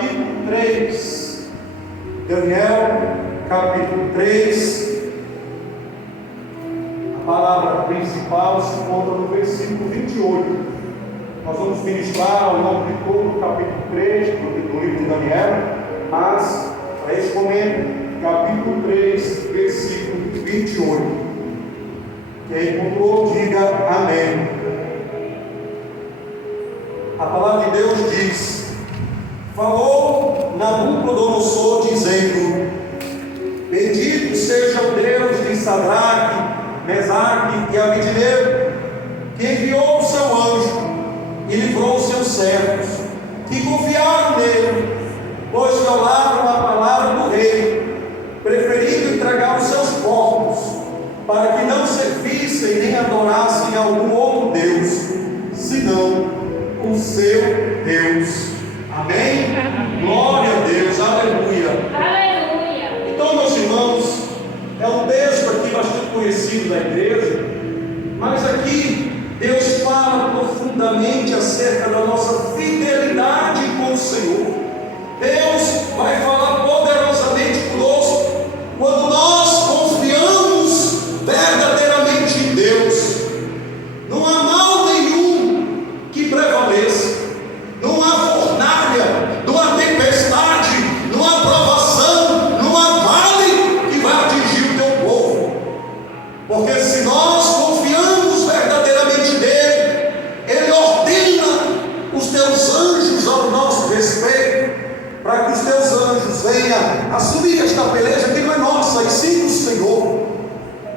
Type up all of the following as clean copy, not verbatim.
capítulo 3. Daniel, capítulo 3. A palavra principal se encontra no versículo 28. Nós vamos ministrar ao longo de todo o capítulo 3 do livro de Daniel, mas para este momento, capítulo 3, versículo 28. Quem encontrou, diga amém. A palavra de Deus diz: falou Nabucodonosor, dizendo: bendito seja o Deus de Sadraque, Mesaque e Abednego, que enviou o seu anjo e livrou os seus servos, que confiaram nele, pois violaram a palavra do rei, preferindo entregar os seus corpos, para que não servissem nem adorassem algum outro Deus, senão o seu Deus. Amém? Glória a Deus, aleluia. Aleluia. Então, meus irmãos, é um texto aqui bastante conhecido da igreja, mas aqui Deus fala profundamente acerca da nossa fidelidade com o Senhor. Deus vai falar poderosamente conosco quando nós confiamos verdadeiramente em Deus. Não há mal nenhum que prevaleça, não há fornalha, não há tempestade, não há provação, não há vale que vai atingir o teu povo, porque se nós confiamos verdadeiramente nele, ele ordena os teus anjos ao nosso respeito, para que os teus anjos venham assumir esta peleja que não é nossa, e sim do Senhor.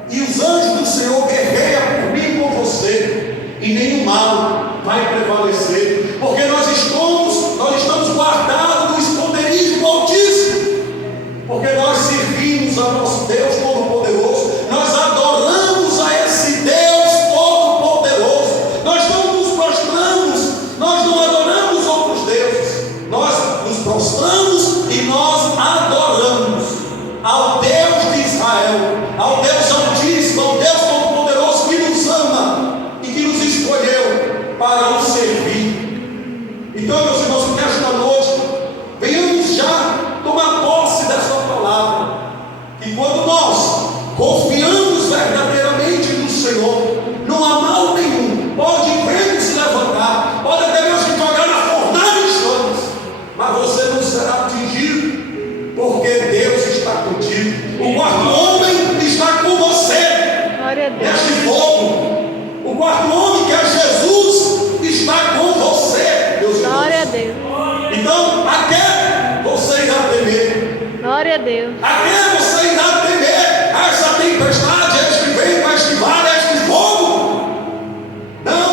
E os anjos do Senhor guerreiam por mim e por você, e nenhum mal vai prevalecer, porque nós estamos guardados no esconderijo do Altíssimo, porque nós servimos a nosso Deus Todo-Poderoso, nós adoramos a esse Deus Todo-Poderoso, nós não nos prostramos, nós não adoramos outros deuses, nós nos prostramos e nós adoramos ao Deus de Israel, ao Deus Altíssimo, ao Deus Todo-Poderoso que nos ama e que nos escolheu para o servir. Então, meus irmãos, que esta noite venhamos já tomar posse desta palavra, que quando nós confiamos verdadeiramente no Senhor, não há mal nenhum, pode vento se levantar, pode até mesmo se jogar na fornalha de chamas, mas você não será atingido, porque Deus está contigo. O quarto homem está com você neste fogo. O quarto homem, que é Jesus, está com você, meus irmãos. Glória a Deus. Então, a quem você irá temer? Glória a Deus. A quem você irá temer? A essa tempestade, a este vento, a este vale, a este fogo? Não.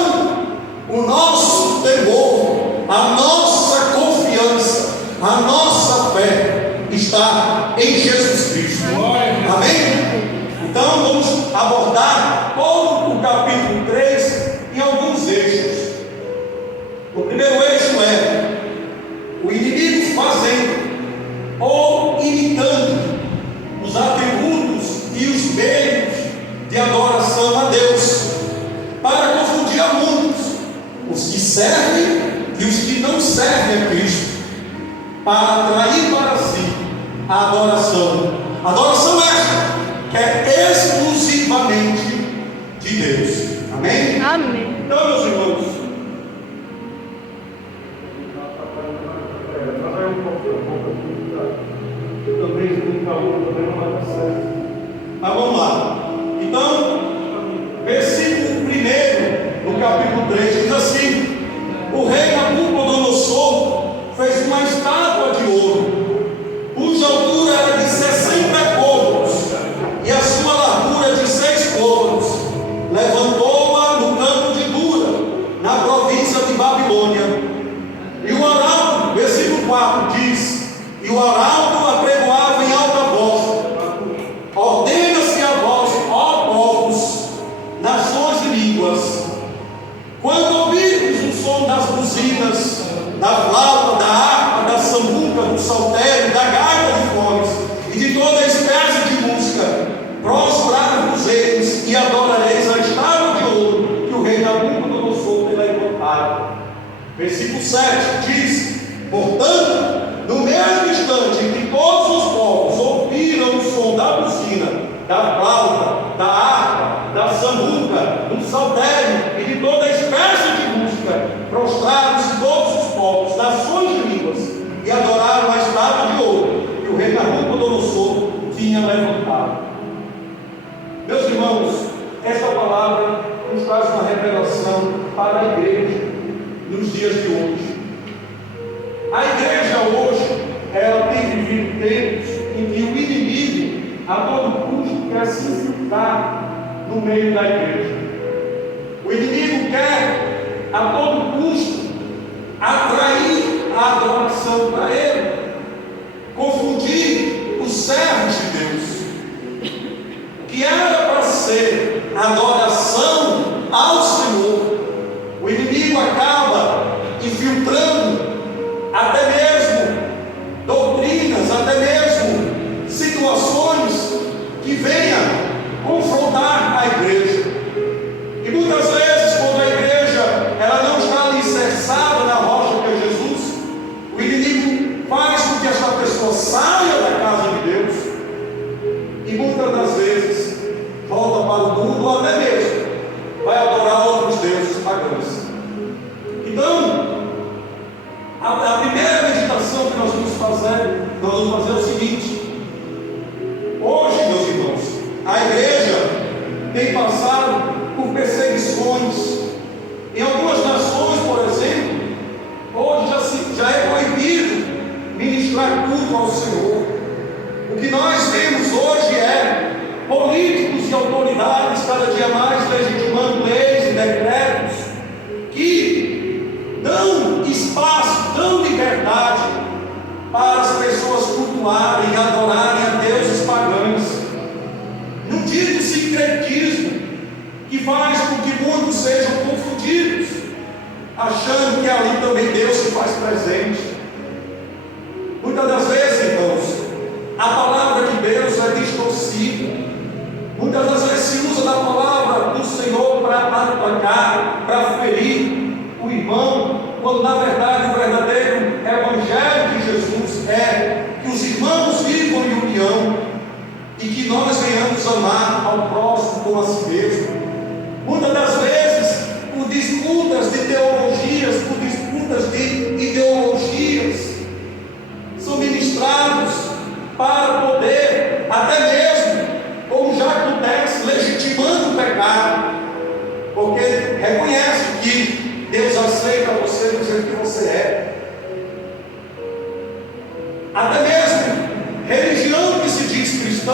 O nosso temor, a nossa confiança, a nossa fé está em Jesus Cristo. Amém? Então vamos abordar todo o capítulo 3 em alguns eixos. O primeiro eixo é o inimigo fazendo ou imitando os atributos e os meios de adoração a Deus, para confundir a muitos, os que servem e os que não servem a Cristo, para atrair para si a adoração. Adoração esta que é exclusivamente de Deus. Amém? Amém. Então, meus irmãos, também tem calor, também não vai dar certo. Mas vamos lá. Então, versículo 1 no capítulo 3 diz assim: o rei Nabucodonosor fez uma estátua de ouro, cuja altura era de 60 côvados e a sua largura de 6 côvados. Levantou-a no campo de Dura, na província de Babilônia. E o arauto, versículo 4 diz: e o arauto apregoava em alta voz: ordena-se a vós, ó povos, nações e línguas, quando ouvirdes o som das buzinas, da flauta, da harpa, da sambuca, do saltério, da gaita de fones e de toda espécie de música, prostrar-vos-eis e adorareis a estátua de ouro que o rei Nabucodonosor tem levantado. Versículo 7 diz: portanto, no mesmo instante em que todos os povos ouviram o som da buzina, da flauta, da harpa, da sambuca, do saltério e de toda espécie de música, prostraram-se todos os povos, nações e línguas, e adoraram a estátua de ouro que o rei Nabucodonosor tinha levantado. Meus irmãos, esta palavra nos traz uma revelação para a igreja nos dias de hoje. A igreja hoje, ela tem vivido tempos em que o inimigo, a todo custo, quer se infiltrar no meio da igreja. O inimigo quer, a todo custo, atrair a adoração para ele, confundir os servos de Deus. O que era para ser adoração ao Senhor, o inimigo acaba infiltrando até mesmo doutrinas, até mesmo situações que venham confrontar a igreja. E muitas vezes, quando a igreja ela não está alicerçada na rocha que é Jesus, o inimigo faz com que esta pessoa saia da casa de Deus e muitas das vezes volta para o mundo, ou até mesmo vai adorar outros deuses pagãos. Então, a primeira meditação que nós vamos fazer é o seguinte: hoje, meus irmãos, a igreja tem passado por perseguições. Em algumas nações, por exemplo, hoje já é proibido ministrar culto ao Senhor. O que nós vemos hoje é políticos e autoridades cada dia mais legitimando leis e decretos que dão espaço, dão liberdade para as pessoas cultuarem e adorarem a deuses pagãos, num dito sincretismo que faz com que muitos sejam confundidos, achando que ali também Deus se faz presente. Muitas das vezes, irmãos, a palavra de Deus é distorcida. Muitas das vezes se usa da palavra do Senhor para atacar, para ferir o irmão, quando na verdade o verdadeiro evangelho de Jesus é que os irmãos vivam em união e que nós venhamos amar ao próximo como a si mesmo. Muitas das vezes, por disputas de teologias, por disputas de ideologias, são ministrados para poder, até mesmo, como já acontece, legitimando o pecado, porque reconhece que Deus aceita você do jeito que você é. Até mesmo religião que se diz cristã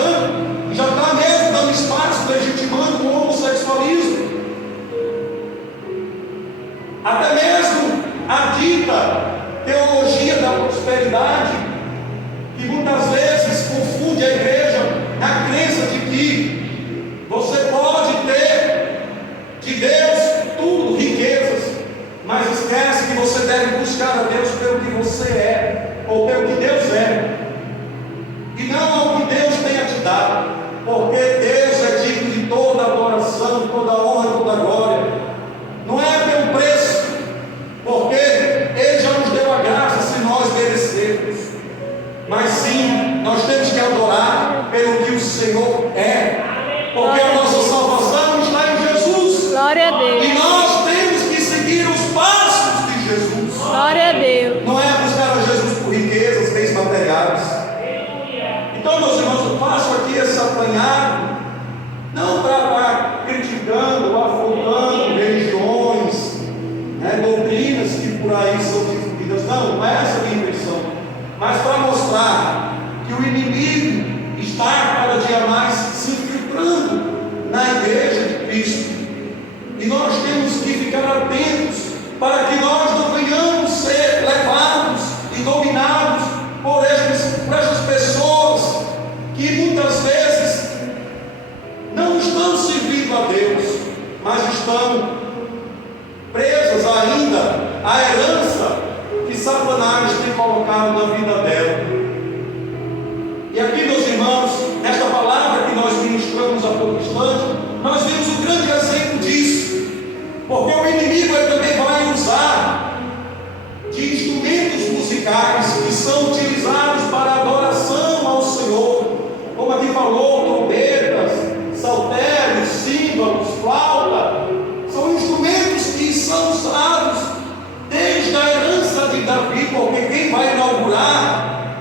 já está mesmo dando espaço, legitimando o homossexualismo. Até mesmo a dita teologia da prosperidade, que muitas vezes confunde a igreja na crença de que você pode ter de Deus tudo, riquezas, mas esquece que você deve buscar a Deus pelo que você é, ou pelo que Deus é, e não ao que Deus tenha te dado, porque Deus é digno de toda adoração, toda honra, toda glória. Não é pelo preço, porque Ele já nos deu a graça se nós merecermos, mas sim, nós temos que adorar pelo que o Senhor é, porque a nossa salvação está em Jesus. Glória a Deus. E nós temos que seguir os passos de Jesus. Glória a Deus. Não é buscar a Jesus por riquezas, bens materiais. Então, meus irmãos, eu faço aqui esse apanhado, não para estar criticando ou afrontando religiões, doutrinas que por aí são difundidas. Não é essa a minha intenção. Mas para mostrar que o inimigo está cada dia mais se infiltrando na igreja de Cristo. E nós temos que ficar atentos para que nós não venhamos ser levados e dominados por essas pessoas que muitas vezes não estão servindo a Deus, mas estão presas ainda à herança que Satanás tem colocado na vida dela. E aqui, meus irmãos, nesta palavra que nós ministramos há pouco instante, nós vemos um grande exemplo disso, porque o inimigo ele também vai usar de instrumentos musicais que são utilizados falou, trombetas, saltérios, símbolos, flauta, são instrumentos que são usados desde a herança de Davi, porque quem vai inaugurar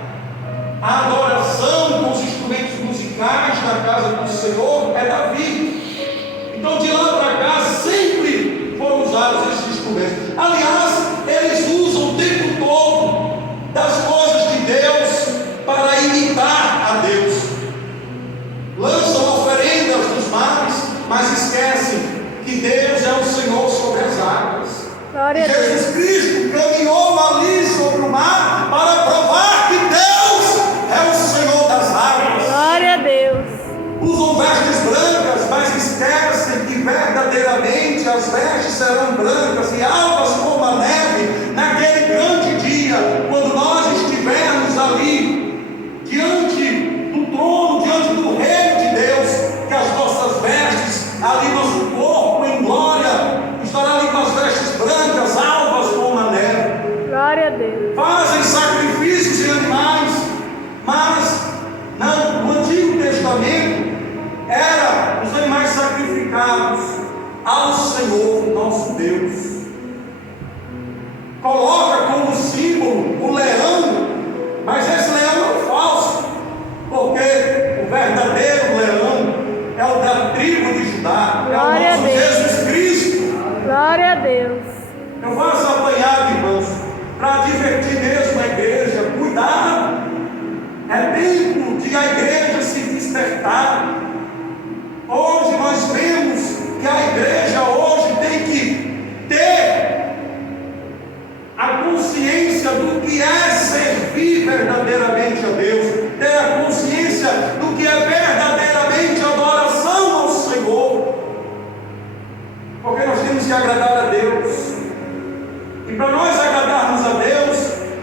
a adoração com os instrumentos musicais na casa do Senhor é Davi. Então de lá para cá sempre foram usados esses instrumentos. Aliás, eles usam o tempo todo das coisas de Deus para imitar a Deus. Lançam oferendas nos mares, mas esquecem que Deus é o Senhor sobre as águas. Glória a Deus. Jesus Cristo caminhou ali sobre o mar para provar que Deus é o Senhor das águas. Glória a Deus. Usam vestes brancas, mas esquecem que verdadeiramente as vestes serão brancas e alvas como a neve naquele grande dia, quando nós estivermos ali diante do trono, diante do reino de Deus, que as nossas vestes, ali nosso corpo em glória, estará ali com as vestes brancas, alvas como a neve. Glória a Deus. Fazem sacrifícios de animais, mas no Antigo Testamento eram os animais sacrificados ao Senhor nosso Deus. Coloca como símbolo o leão, mas esse leão é falso, porque o verdadeiro leão é o da tribo de Judá, Glória é a o nosso Deus. Jesus Cristo. Glória a Deus. Eu faço apanhado, irmãos, para divertir mesmo a igreja. Cuidado, é tempo de a igreja se despertar. Hoje nós vemos que a igreja hoje tem que ter a consciência do que é servir verdadeiramente a Deus, ter a consciência do que é verdadeiramente adoração ao Senhor, porque nós temos que agradar a Deus, e para nós agradarmos a Deus,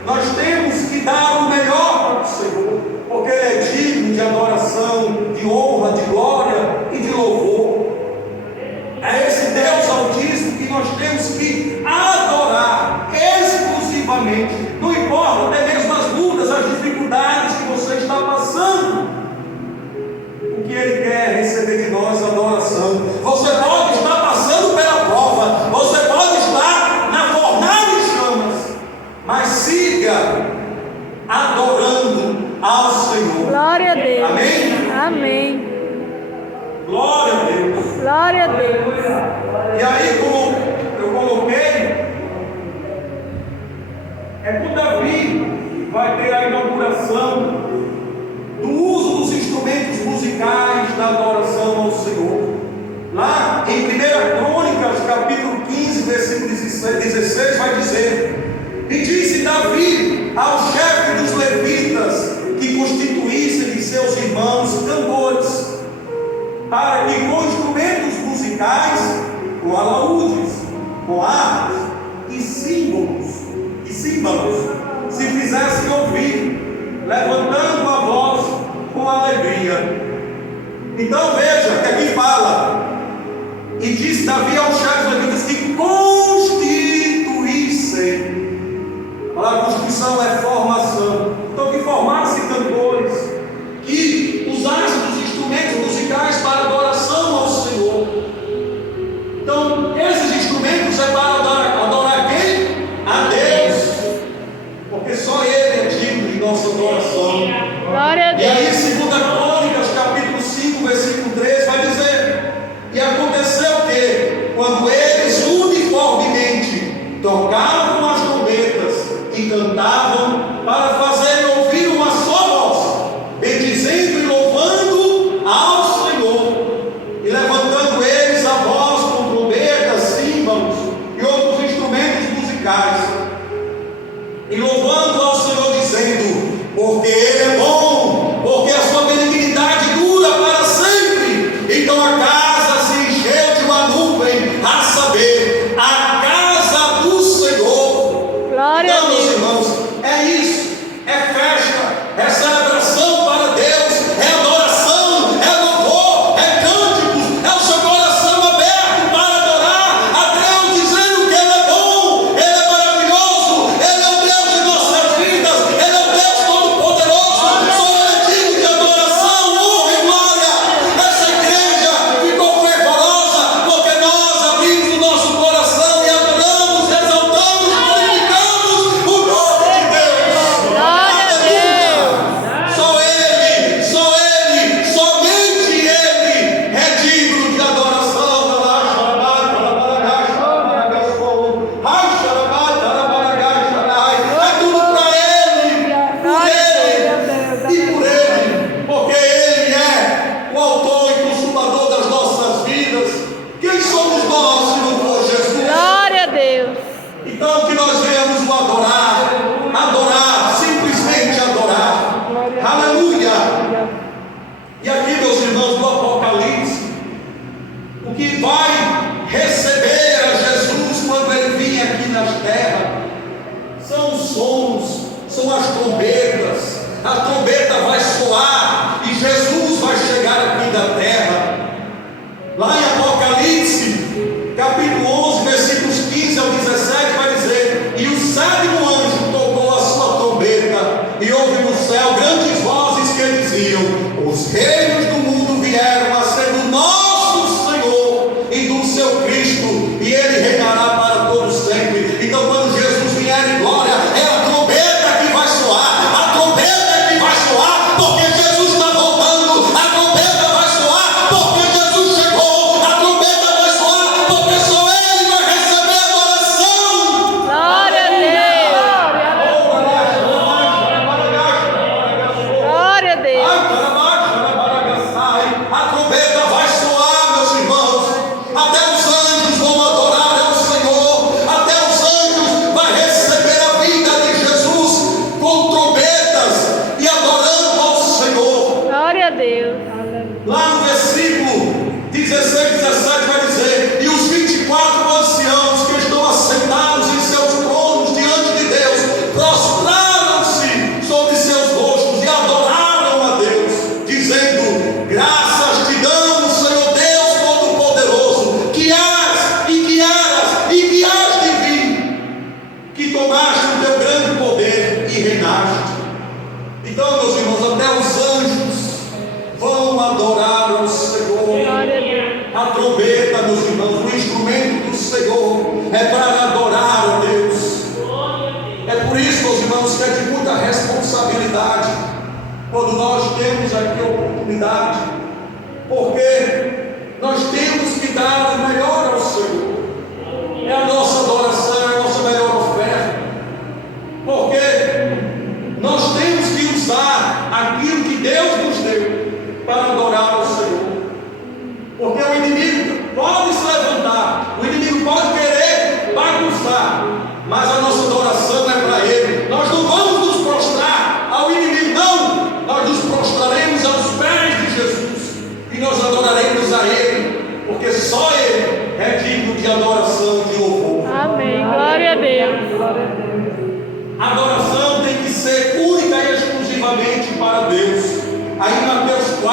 nós temos que dar o melhor para o Senhor, porque Ele é digno de adoração, de honra, de glória e de louvor. É esse Deus Altíssimo que nós temos que adorar exclusivamente. Não importa até mesmo as lutas, as dificuldades que você está passando. O que Ele quer é receber de nós adoração. Você pode estar passando pela prova, você pode estar na fornalha de chamas, mas siga adorando ao Senhor. Glória a Deus. Amém? Amém. Glória a Deus. Glória a Deus. E aí, como eu coloquei, é com Davi que vai ter a inauguração do uso dos instrumentos musicais da adoração ao Senhor. Lá em 1 Crônicas, capítulo 15, versículo 16, vai dizer: e disse Davi ao chefe dos levitas que constituíssem de seus irmãos cantores, para que com instrumentos musicais, com alaúdes, com harpas e símbolos, se fizessem ouvir, levantando a voz com alegria. Então veja que aqui fala: e disse Davi aos chefes dos levitas que constituíssem. A palavra constituição é formação. Então que formassem cantores, que usassem os instrumentos musicais para adoração ao Senhor. Então esses instrumentos é para adorar quem? A Deus, porque só Ele é digno de nossa adoração. Glória a E aí, Deus. 2 Crônicas, capítulo 5, versículo 3, vai dizer: e aconteceu que, quando eles uniformemente tocavam as trombetas e cantavam, para fazerem ouvir uma só voz, bendizendo e louvando ao Senhor, e levantando eles a voz com trombetas, símbolos e outros instrumentos musicais, e louvando ao Senhor, dizendo: porque Ele é bom, porque a sua benignidade dura para sempre. Então a casa se encheu de uma nuvem, a saber, a casa do Senhor. Glória a Então, meus Deus. irmãos, é isso, é festa, é celebração para Deus, é adoração, é louvor, é cânticos, é o seu coração aberto para adorar a Deus, dizendo que Ele é bom, Ele é maravilhoso, Ele é o Deus de nossas vidas. trombetas, a trombeta vai soar e Jesus vai chegar aqui da terra. Lá em Apocalipse, capítulo 11, versículos 15 ao 17, vai dizer: e o sétimo anjo tocou a sua trombeta, e houve no céu grandes vozes que diziam: os reinos do mundo vieram a ser do nosso Senhor e do seu Cristo, e ele reinará para todos sempre. Então, quando Jesus vier em glória, é a trombeta que vai soar, a trombeta que vai soar, porque Jesus está voltando, a trombeta vai soar, porque Jesus chegou, a trombeta vai soar, porque só ele vai receber adoração. Glória a Deus. Glória a Deus. A trombeta vai soar, meus irmãos. Até os anjos vão adorar ao Senhor. Até os anjos vão receber a vida de Jesus com trombetas e adorando ao Senhor. Glória a Deus. Lá no versículo 16, 17 vai dizer: e os 24 anciãos que estão assentados em seus tronos diante de Deus prostraram-se sobre seus rostos e adoraram a Deus, dizendo: graças te damos, Senhor Deus Todo-Poderoso, que és e que eras e que hás de vir, que tomaste o teu grande poder e reinaste. Então, meus irmãos, até os anjos vão adorar ao Senhor. Glória a Deus. A trombeta, meus irmãos, o instrumento do Senhor é para adorar a Deus. É por isso, meus irmãos, que é de muita responsabilidade quando nós temos aqui a oportunidade, porque nós temos que dar o melhor ao Senhor. É a nossa adoração, é a nossa melhor oferta, porque nós temos que usar aquilo que Deus nos deu para adorar ao Senhor. Porque o inimigo pode se levantar, o inimigo pode querer bagunçar, mas a nossa adoração é para Ele. Nós não vamos nos prostrar ao inimigo, não. Nós nos prostraremos aos pés de Jesus e nós adoraremos a Ele, porque só Ele é digno de adoração e de louvor. Amém. Glória a Deus. A adoração tem que ser única e exclusivamente para Deus. Aí em Mateus 4,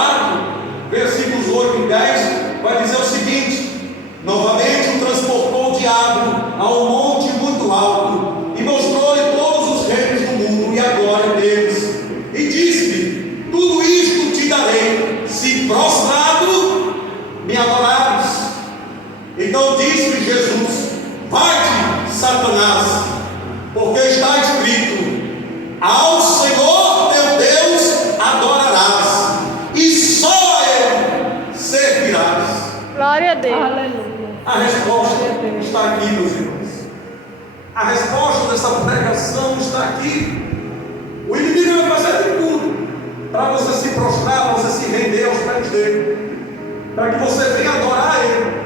versículos 8 e 10, vai dizer o seguinte: novamente o transportou o diabo a um monte muito alto e mostrou-lhe todos os reinos do mundo e a glória deles, e disse-lhe: tudo isto te darei, se prostrado me adorares. Então disse-lhe Jesus: vai-te, Satanás, porque está escrito: ao Senhor teu Deus adorarás, e só a Ele servirás. Glória a Deus. A resposta está aqui, meus irmãos. A resposta dessa pregação está aqui. O inimigo vai fazer de tudo para você se prostrar, para você se render aos pés dele, para que você venha adorar Ele,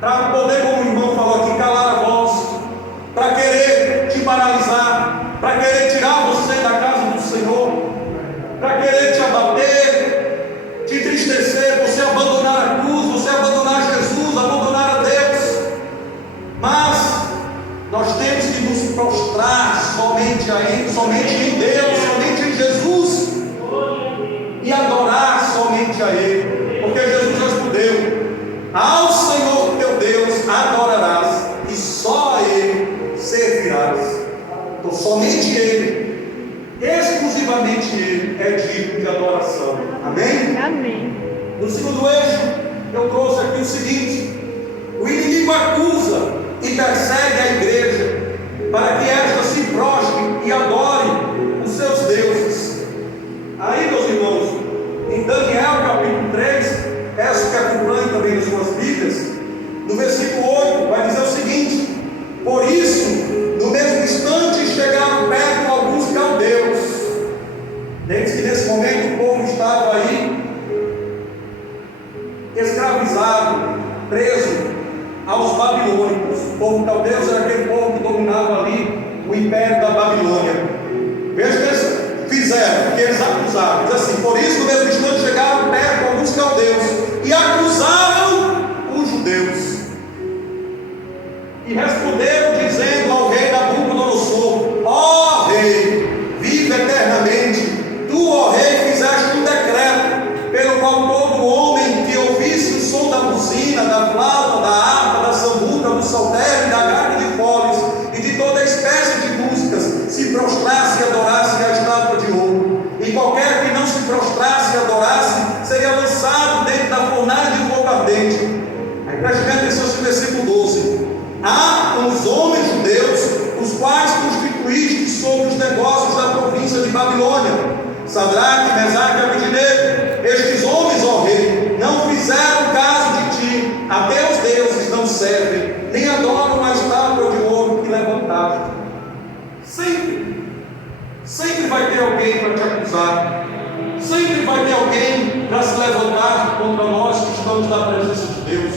para poder, como o irmão falou aqui, calar a voz, para querer te paralisar, para querer tirar você da casa do Senhor, para querer te abater, te entristecer, você abandonar a cruz, você abandonar Jesus, abandonar a Deus. Mas nós temos que nos prostrar somente a Ele, somente em Deus, somente em Jesus, e adorar somente a Ele, porque Jesus respondeu: ao Senhor teu Deus adorarás, e só a Ele servirás. Então somente Ele, exclusivamente Ele, é digno de adoração. Amém? Amém. No segundo eixo, eu trouxe aqui o seguinte: o inimigo acusa e persegue a igreja para que esta se prostre e adore os seus deuses. Aí, meus irmãos, em Daniel capítulo 3, peço que acompanhem também as suas Bíblias, no versículo 8, vai dizer o seguinte: por isso, no mesmo instante chegaram perto alguns caldeus. Desde que nesse momento o povo estava aí escravizado, preso aos babilônicos. O povo caldeus era aquele povo que dominava ali o império da Babilônia. Veja o que eles fizeram, que eles acusaram. Diz assim: por isso no mesmo instante chegaram perto alguns caldeus e acusaram os judeus, e responderam dizendo ao rei Nabucodonosor: ó rei, vi sobre os negócios da província de Babilônia. Sadraque, Mesaque e Abednego, estes homens, ó rei, não fizeram caso de ti, até os deuses não servem, nem adoram a estátua de ouro que levantaste. Sempre vai ter alguém para te acusar, sempre vai ter alguém para se levantar contra nós que estamos na presença de Deus,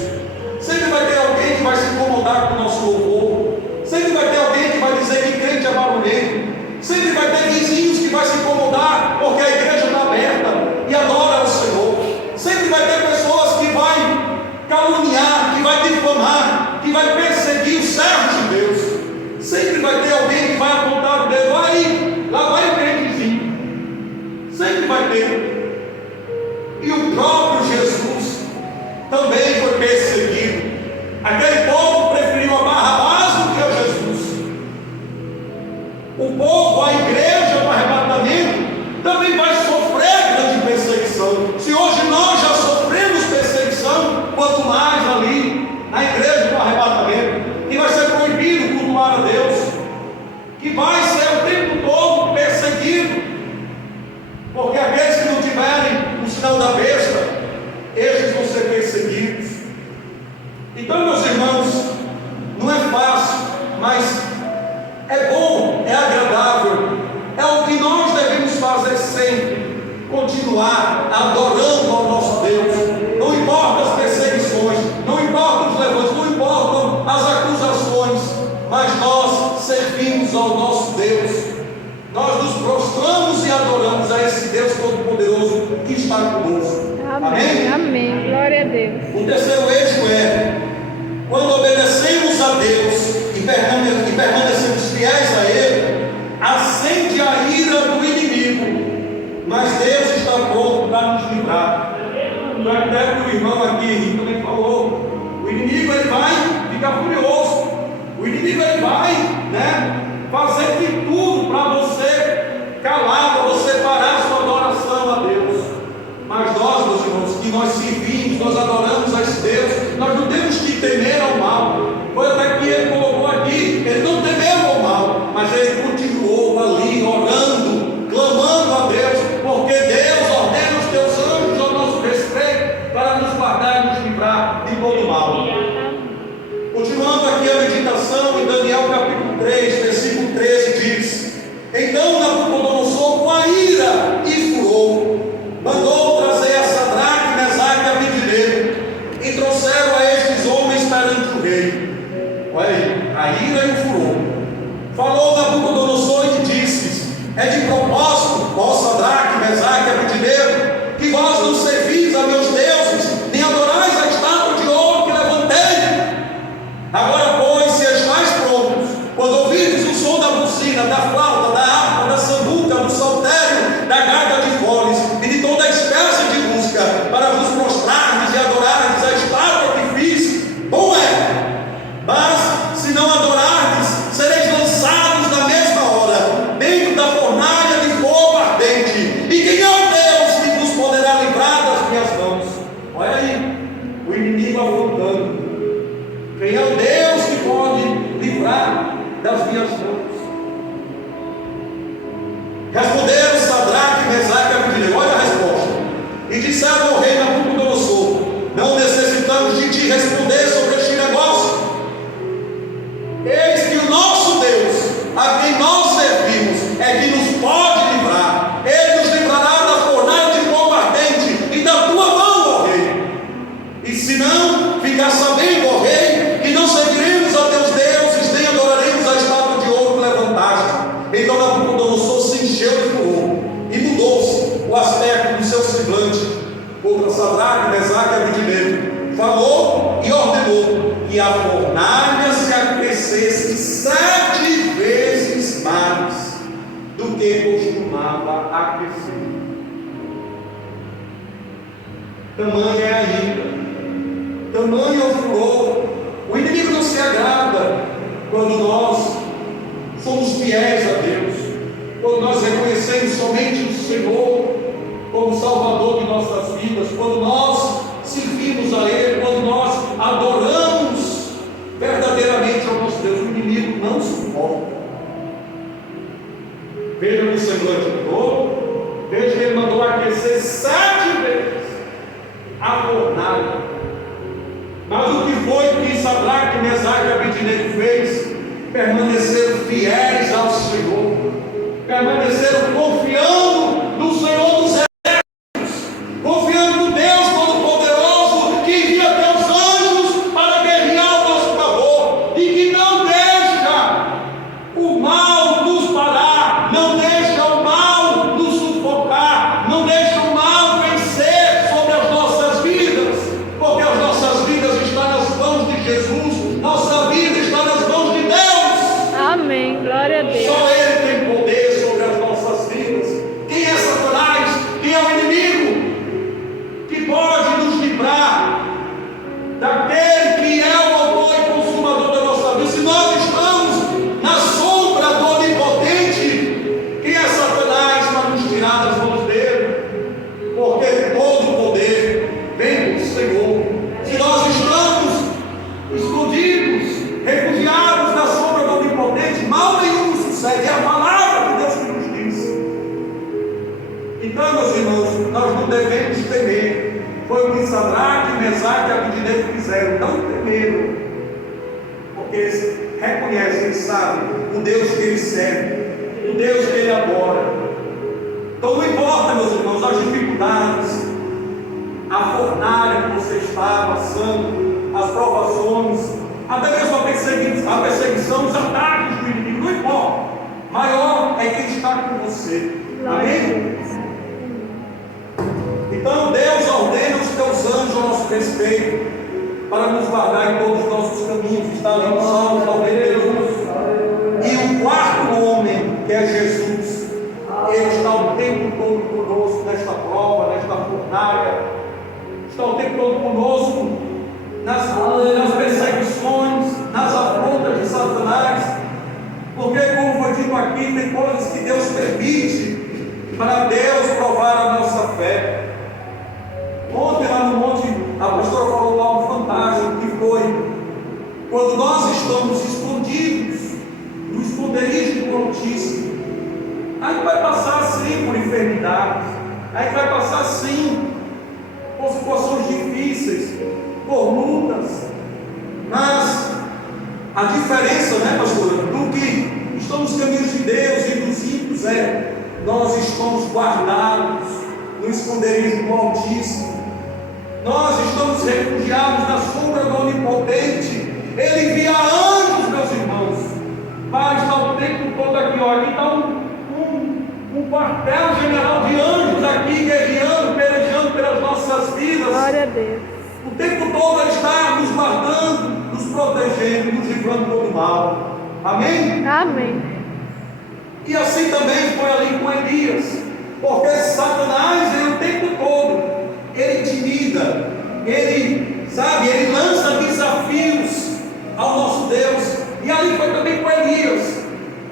sempre vai ter alguém que vai se incomodar com o nosso louvor, sempre vai ter alguém que vai dizer que crente é barulhento, sempre vai ter vizinhos que vai se incomodar porque a igreja está aberta e adora o Senhor, sempre vai ter pessoas que vai caluniar, que vai difamar, que vai perseguir os servos de Deus, sempre vai ter alguém que vai apontar o dedo, aí, lá vai o crentezinho, sempre vai ter. E o próprio Jesus também foi perseguido. Aquele povo preferiu a Barrabás do que a Jesus. O povo, a igreja do arrebatamento, também vai sofrer grande perseguição. Se hoje nós já sofremos perseguição, quanto mais ali na igreja do arrebatamento, que vai ser proibido cultuar a Deus, que vai ser o tempo todo perseguido, porque aqueles que não tiverem o sinal da besta, estes vão ser perseguidos. Então, meus irmãos, não é fácil, mas é bom, é agradável, é o que nós devemos fazer sempre, continuar adorando ao nosso Deus, não importa as perseguições, não importa os levantes, não importam as acusações, mas nós servimos ao nosso Deus, nós nos prostramos e adoramos a esse Deus Todo-Poderoso que está conosco. Amém. Amém. Glória a Deus. O terceiro eixo é: quando obedecemos a Deus e permanecemos fiéis a Ele, acende a ira do inimigo, mas Deus está pronto para nos livrar. Até que o irmão aqui também falou, o inimigo ele vai ficar furioso, o inimigo ele vai, fazer de tudo para você calar, para você parar a sua adoração a Deus. Mas nós, meus irmãos, que nós servimos, nós adoramos a esse Deus, nós não temos que temer ao mal. Foi até que ele colocou aqui, ele não temeu ao mal, mas ele continuou ali orando, clamando a Deus, porque Deus ordena os teus anjos ao nosso respeito para nos guardar e nos livrar de todo mal. Continuando aqui a meditação em Daniel capítulo 3, versículo 13 diz: então Nabucodonosor, com a ira e furor, mandou trazer a Sadraque, Mesaque e Abednego, e trouxeram a estes homens perante o rei. Olha aí, a ira e o furor. Falou Nabucodonosor e disse: é de propósito, ó Sadraque, Mesaque e Abednego, que vós não servis a meus deuses, nem adorais a estátua de ouro que levantei. Agora, pois, se estáis prontos, quando ouvirdes o som da buzina, da flauta, da harpa, da sambuca, do saltério, da gaita de foles e de toda a espécie de música, para vos prostrardes e adorardes a estátua que fiz, bom é. Mas, se não adorardes, sereis lançados na mesma hora, dentro da fornalha de fogo ardente. E quem é o Deus que vos poderá livrar das minhas mãos? Olha aí, o inimigo afrontando. Quem é o Deus que pode livrar das minhas mãos? Responderam Sadraque, Mesaque e Abednego. Olha a resposta. E disseram ao rei Nabucodonosor: não necessitamos de te responder sobre este negócio. Eis que o nosso Deus, a quem nós servimos, é que nos pode livrar. Ele nos livrará da fornalha de fogo ardente e da tua mão, ó rei. E se não, ficar sabendo, ó rei, que não seguiremos a teus deuses, nem adoraremos a estátua de ouro que levantaste. Então Nabucodonosor se encheu de furor e mudou-se o aspecto do seu semblante contra Sadraque, Mesaque e Abednego. Falou e ordenou que a fornalha se aquecesse 7 vezes mais do que costumava aquecer. Tamanha é a ira, tamanho é o furor. O inimigo não se agrada quando nós somos fiéis a Deus, quando nós reconhecemos somente o Senhor como Salvador de nossas vidas, quando nós servimos a Ele, quando nós adoramos verdadeiramente ao nosso Deus. O inimigo não suporta. Veja no semblante do povo, veja que ele mandou aquecer 7 vezes a fornalha. Mas o que foi que Sadraque, Mesaque e Abednego fez? Permaneceram fiéis ao Senhor, permaneceram confiando no Senhor dos Exércitos, confiando no Deus Todo-Poderoso, que envia teus anjos para guerrear ao nosso favor, e que não deixa o mal nos parar, não deixa o mal nos sufocar, não deixa o mal vencer sobre as nossas vidas, porque as nossas vidas estão nas mãos de Jesus, nossa vida está nas mãos de Deus. Amém. Glória a Deus. Só Ele tem poder sobre as nossas vidas. Quem é Satanás? Quem é o inimigo que pode nos livrar daquele que é o autor e consumador da nossa vida? Se nós estamos na sombra do Onipotente, quem é Satanás para nos tirar das mãos dele? Porque todo o poder vem do Senhor. Se nós estamos escondidos, refugiados na sombra do Onipotente, mal nenhum nos sucede. É a palavra de Deus que nos diz. Então, meus irmãos, nós não devemos temer. Foi o que Sadraque, Mesaque e Abednego fizeram. Não temeram, porque eles reconhecem, eles sabem o Deus que eles servem, o Deus que ele adora. Então não importa, meus irmãos, as dificuldades, a fornalha que você está passando, as provações, até mesmo a perseguição, os ataques do inimigo, não importa. Maior é quem está com você. Amém? Então Deus ordena os teus anjos ao nosso respeito, para nos guardar em todos os nossos caminhos. Está ali no Salmo 91. E o quarto homem, que é Jesus, ele está o tempo todo conosco nesta prova, nesta fornalha, está o tempo todo conosco nas perseguições, nas afrontas de Satanás, porque, como foi dito aqui, tem coisas que Deus permite para Deus provar a nossa fé. Ontem lá no monte, a pastora falou algo fantástico, que foi quando nós estamos escondidos no esconderijo do Altíssimo. A gente vai passar sim por enfermidades, a gente vai passar sim por situações difíceis, por lutas, mas a diferença, né, pastora, do que estão nos caminhos de Deus e dos ímpios nós estamos guardados no esconderijo do Altíssimo, nós estamos refugiados na sombra do Onipotente. Ele envia anjos, meus irmãos, para estar o tempo todo aqui. Olha, aqui está um quartel general de anjos aqui, guerreando, pelejando pelas nossas vidas. Glória a Deus. O tempo todo Ele está nos guardando, nos protegendo, nos livrando do mal. Amém? Amém. E assim também foi ali com Elias, porque Satanás, ele o tempo todo, ele intimida, ele lança desafios ao nosso Deus. E ali foi também com Elias,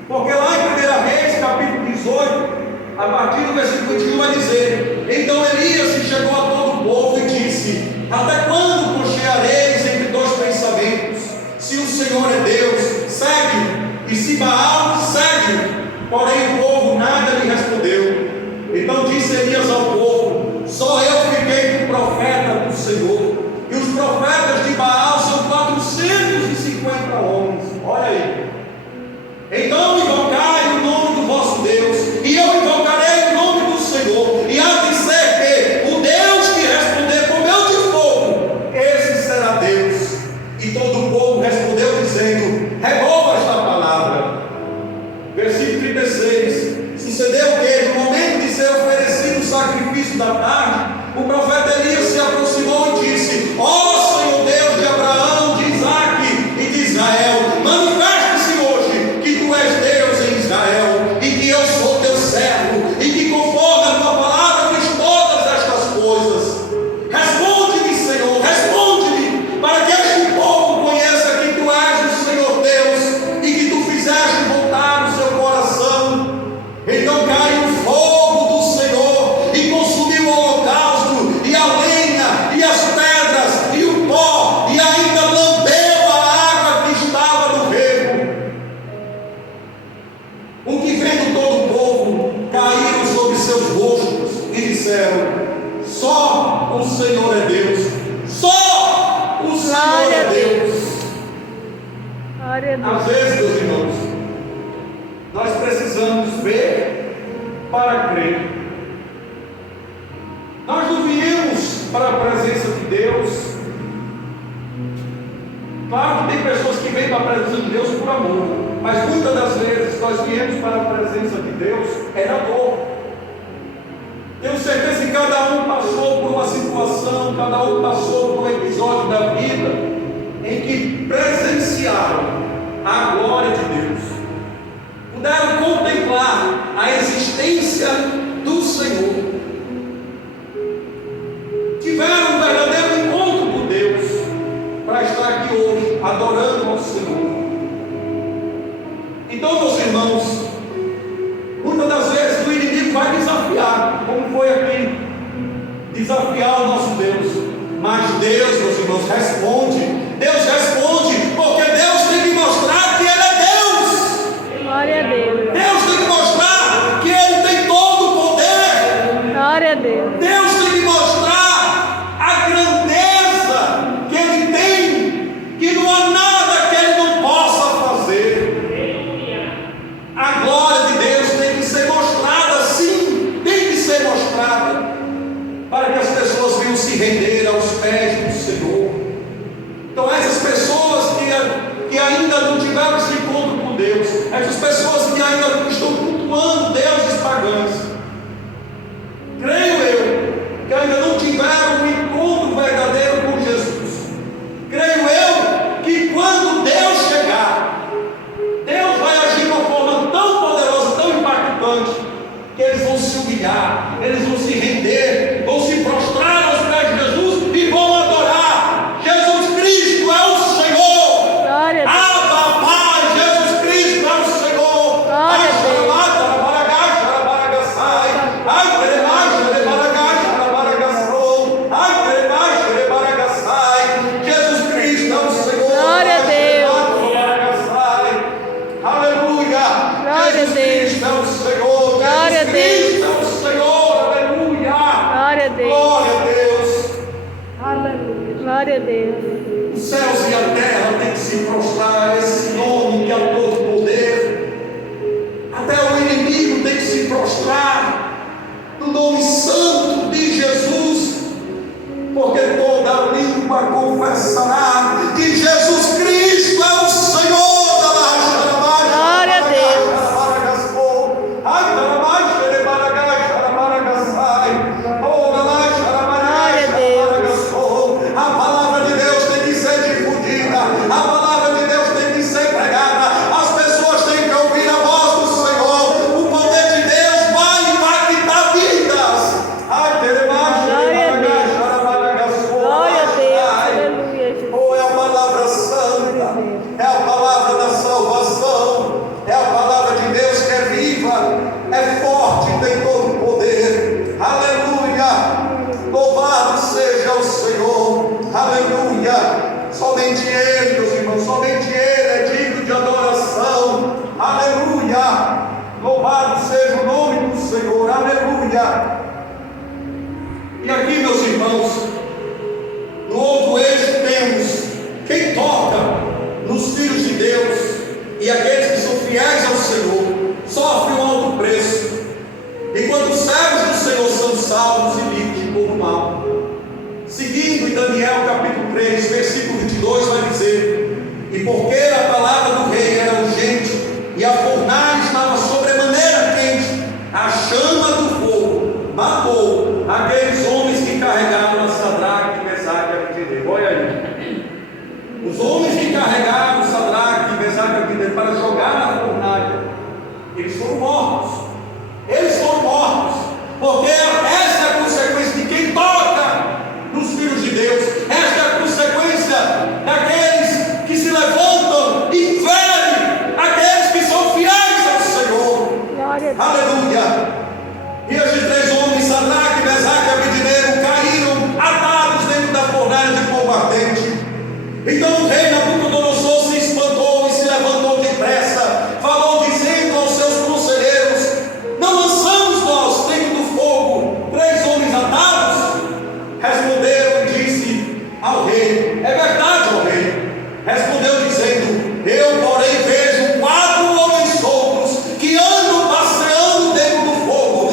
porque lá em 1 Reis, capítulo 18, a partir do versículo 21, vai dizer: então Elias se chegou a todo o povo e disse: até quando cocheareis entre dois pensamentos? Se o Senhor é Deus, segue, e se Baal, segue. Porém o povo nada lhe respondeu. Então disse Elias ao povo: só eu fiquei com o profeta do Senhor, e os profetas de Baal são 450 homens. Olha aí. Então invocai o nome do vosso Deus, e eu invocarei o nome do Senhor, e há de ser que o Deus que responder com meu de fogo, esse será Deus. E todo o povo respondeu dizendo: revolva esta palavra. Versículo 36. Sucedeu que no momento de ser oferecido o sacrifício da tarde, o profeta Elias se aproximou e disse: ó Senhor Deus de Abraão, de Isaque e de Israel, manifeste-se hoje que tu és Deus em Israel, e que eu sou teu servo, e que conforme a tua palavra fiz todas estas coisas. Responde-me, Senhor, responde-me, para que este povo conheça que tu és o Senhor Deus, e que tu fizeste voltar o seu coração. Então caiu o fogo do Senhor e consumiu o para crer. Nós não viemos para a presença de Deus. Claro que tem pessoas que vêm para a presença de Deus por amor, mas muitas das vezes nós viemos para a presença de Deus na dor. Tenho certeza que cada um passou por uma situação, cada um passou por um episódio da vida em que presenciaram a glória de Deus, puderam contemplar a existência do Senhor, tiveram um verdadeiro encontro com Deus para estar aqui hoje adorando ao Senhor. Então, meus irmãos, muitas das vezes o inimigo vai desafiar, como foi aqui, desafiar o nosso Deus. Mas Deus, meus irmãos, responde. Deus responde, porque Deus tem que mostrar que Ele é Deus. Glória a Deus. Deus tem que mostrar que Ele tem todo o poder. Glória a Deus. Deus tem que mostrar a grandeza que Ele tem, que não há nada que Ele não possa fazer. A glória de Deus tem que ser mostrada, sim, tem que ser mostrada, para que as pessoas venham se render aos pés do Senhor. Então essas pessoas que ainda não tiveram esse encontro com Deus, essas pessoas que ainda estão cultuando deuses pagãos, creio eu, que ainda não tiveram um encontro verdadeiro com Jesus, creio eu que quando Deus chegar, Deus vai agir de uma forma tão poderosa, tão impactante, que eles vão se humilhar, eles vão se render, vão se prostrar aos pés de Jesus e vão adorar. Jesus Cristo é o Senhor. Glória a Deus. Abba, Pai, Jesus Cristo é o Senhor. Glória a Deus. Jesus Cristo é o Senhor. Glória a Deus. Aleluia. Glória a Jesus Deus. Cristo é o Senhor. Glória a Jesus Deus. Cristo é o Senhor. Aleluia. Glória a Deus. Glória a Deus. Aleluia. Glória a Deus. Os céus e a terra têm que se prostrar a esse nome que é todo poder. Até o inimigo tem que se prostrar no nome santo de Jesus, porque toda língua confessará que Jesus Cristo é o Senhor. Glória a Deus. A palavra de Deus tem que ser difundida, a palavra de Deus tem que ser pregada, as pessoas têm que ouvir a voz do Senhor, o poder de Deus vai impactar vidas. Glória a Deus. Glória a Deus. Aleluia. Oh, é a palavra santa, é a palavra da salvação, é a palavra de Deus que é viva, é forte, tem todo o poder. Aleluia. Louvado seja o Senhor. Aleluia. Somente Ele, meus irmãos, somente Ele é digno de adoração. Aleluia. Louvado seja o nome do Senhor. Aleluia. E aqui, meus irmãos, no outro eixo temos quem toca nos filhos de Deus e aqueles que são fiéis ao Senhor sofrem um alto preço, enquanto os servos do Senhor são salvos e livres de todo mal. Seguindo em Daniel capítulo 3, versículo 22, vai dizer: e porque a palavra do rei era urgente e a fornalha estava sobremaneira quente, a chama do fogo matou aqueles homens que carregavam a Sadraque, Mesaque e Abednego. Olha aí, os homens que carregaram Sadraque, Mesaque e Abednego para jogar na fornalha, eles foram mortos. Eles foram mortos, porque essa é a consequência de quem toca nos filhos de Deus. Esta é a consequência daqueles que se levantam e ferem aqueles que são fiéis ao Senhor. Glória a Deus. Aleluia. E esses três homens, Sadraque, Mesaque e Abednego, caíram atados dentro da fornalha de fogo ardente. Então o rei Nabucodonosor se espantou e se levantou depressa, falou dizendo aos seus conselheiros: não lançamos nós dentro do fogo três homens atados? Responderam e disse ao rei: é verdade, ó rei. Respondeu dizendo: eu porém vejo 4 homens soltos que andam passeando dentro do fogo.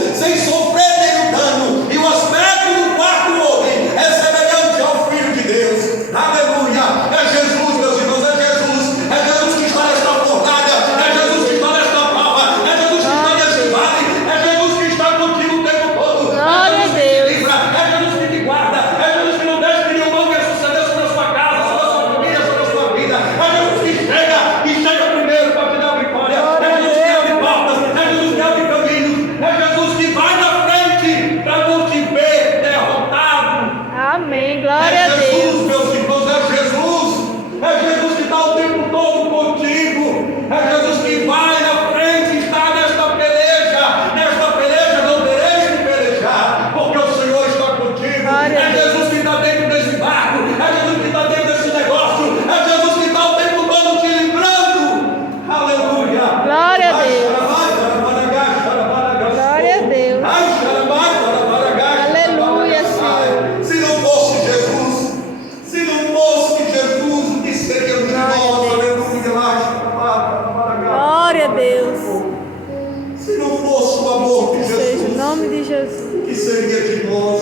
nome de Jesus. O que seria de nós?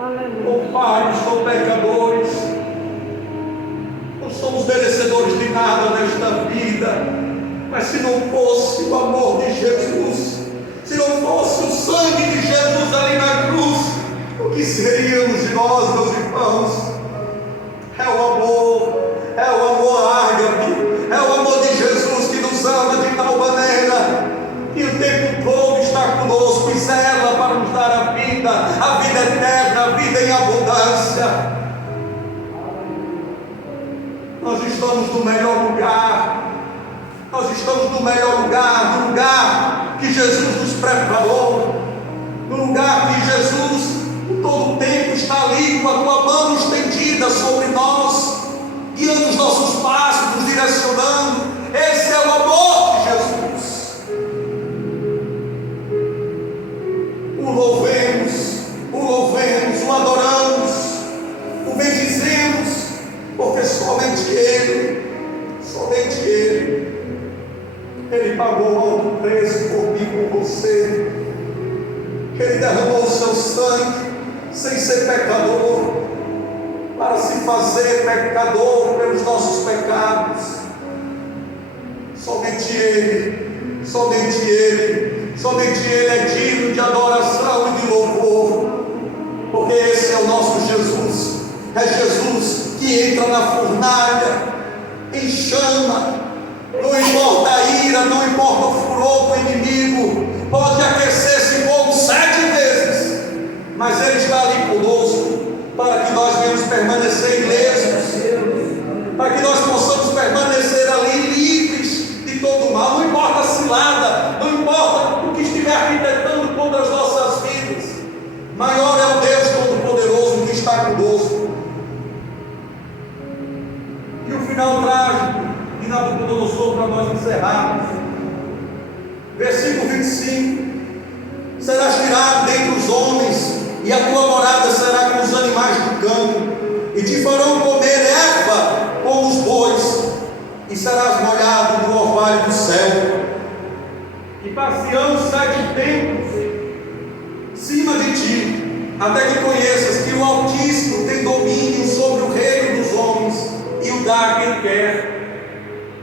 Aleluia. Oh Pai, somos pecadores, não somos merecedores de nada nesta vida, mas se não fosse o amor de Jesus, se não fosse o sangue de Jesus ali na cruz, o que seríamos de nós, meus irmãos? É o amor ágape, é o amor de Jesus que nos ama de tal maneira, que o tempo todo está conosco e zela para nos dar a vida eterna, a vida em abundância. Nós estamos no melhor lugar, no lugar que Jesus nos preparou, no lugar que Jesus, todo o tempo, está ali com a tua mão estendida sobre nós, guiando os nossos passos, nos direcionando. Esse é o amor de Jesus. O louvemos, o adoramos, o bendizemos, porque somente Ele pagou alto preço por mim e por você. Ele derramou o seu sangue sem ser pecador, para se fazer pecador pelos nossos pecados. Somente Ele é digno de adoração e de louvor, porque esse é o nosso Jesus. É Jesus que entra na fornalha em chama. Não importa a ira, não importa o furor do inimigo, pode aquecer-se como 7 vezes, mas Ele está ali conosco, para que nós venhamos permanecer ilesos, para que nós possamos permanecer ali livres de todo mal. Não importa a cilada, não importa o que estiver arquitetando contra as nossas vidas, maior é o Deus Todo-Poderoso que está conosco. E o final trágico de Nabucodonosor, para nós encerrarmos, versículo 25: serás tirado dentre os homens, e a tua morada será com os animais do campo, e te farão comer erva com os bois, e serás molhado no orvalho do céu. E passeando 7 tempos cima de ti, até que conheças que o Altíssimo tem domínio sobre o reino dos homens, e o dá a quem quer.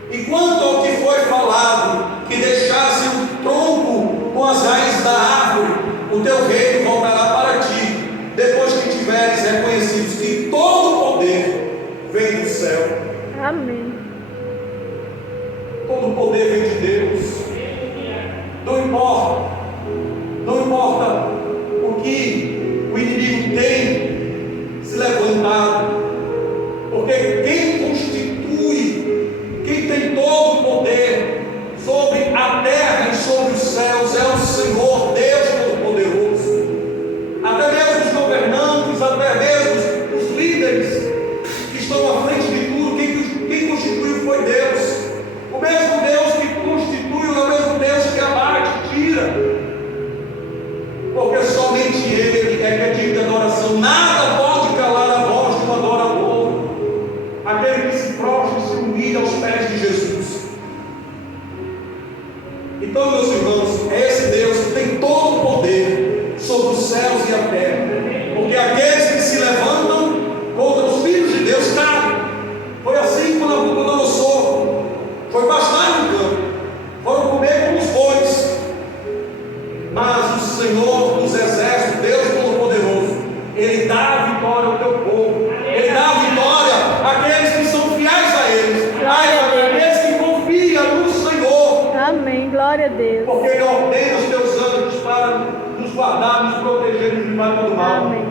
E quanto ao que foi falado, que deixasse o tronco com as raízes da árvore, o teu reino voltará para ti, depois que tiveres reconhecido que todo o poder vem do céu. Amém. Todo o poder vem de Deus. Não importa o que o inimigo tem se levantado, porque quem tem todo o poder sobre a terra e sobre os céus é o Senhor Deus Todo-Poderoso. Até mesmo os governantes, até mesmo os líderes que estão à frente de tudo, quem constituiu foi Deus. O mesmo Deus que constitui, é o mesmo Deus que abate, tira, porque somente Ele é que é digno de adoração. Nada pode calar a voz de um adorador, aquele que se prostra e se humilha aos pés de Jesus. Então, meus irmãos, é esse Deus que tem todo o poder sobre os céus e a terra, porque aqueles que se levantam contra os filhos de Deus caem. Foi assim com Nabucodonosor, foi pastar no campo, foram comer como os bois, mas o Senhor dos exércitos, Deus Todo-Poderoso, Ele dá a vitória ao teu povo, Ele dá a vitória àqueles que são fiéis a Ele, àqueles que confiam no Senhor. Amém. Glória a Deus. Porque Ele ordena os teus anjos para nos guardar, nos proteger, nos livrar do mal. Amém.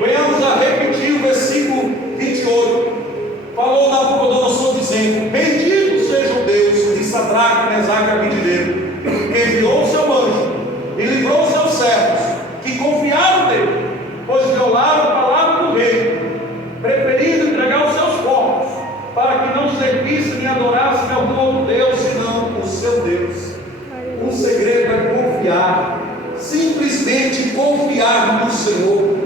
Venhamos a repetir o versículo 28. Falou Nabucodonosor dizendo: bendito seja o Deus de Sadraque, Mesaque e Abednego, que enviou o seu anjo e livrou os seus servos, que confiaram nele, pois violaram a palavra do rei, preferindo entregar os seus corpos, para que não servissem nem adorassem ao outro Deus, senão o seu Deus. O segredo é confiar, simplesmente confiar no Senhor,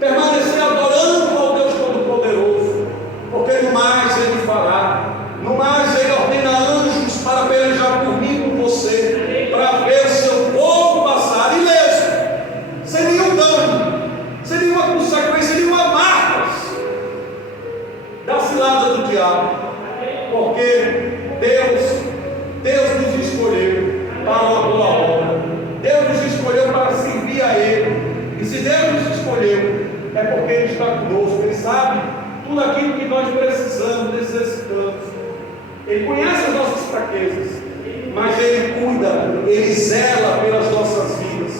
permanecer adorando ao Deus Todo-Poderoso, porque no mais Ele fará, no mais Ele ordena anjos para pelejar por mim e por você, para ver porque Ele está conosco, Ele sabe tudo aquilo que nós precisamos, necessitamos. Ele conhece as nossas fraquezas, mas Ele cuida, Ele zela pelas nossas vidas,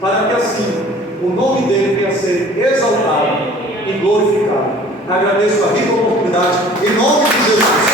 para que assim o nome dEle venha a ser exaltado e glorificado. Agradeço a rica oportunidade, em nome de Jesus.